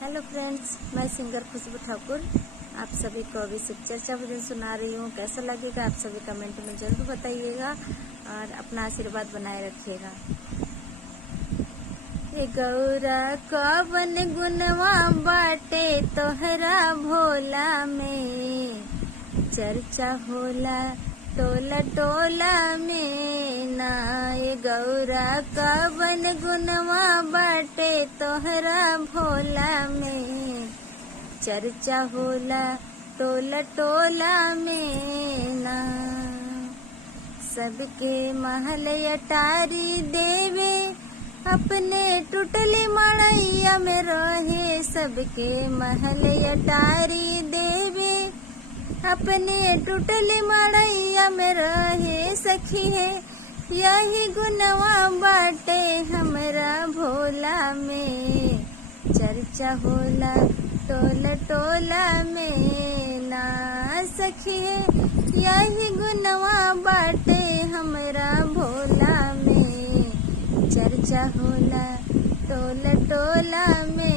Hello friends, मैं singer खुशबू ठाकुर आप सभी को अभी शिव चर्चा भजन सुना रही हूँ। कैसा लगेगा आप सभी कमेंट में जरूर बताइएगा और अपना आशीर्वाद बनाए रखिएगा। हे गौरा कवन गुनवा बाटे तोहरा भोला में, चर्चा होला टोला टोला में ना। ये गौरा कवन गुनवा बाटे तोहरा भोला में, चर्चा होला टोला टोला में ना। सबके महल अटारी देवे अपने टूटले मड़ैया में रहे। सबके महल अटारी देवे अपने टूटले मड़ैया में रहे। सखी है यही गुनवा बाटे हमरा भोला में, चर्चा होला टोला टोला में ना। सखी है यही गुनवा बाटे हमरा भोला में, चर्चा होला टोला टोला में।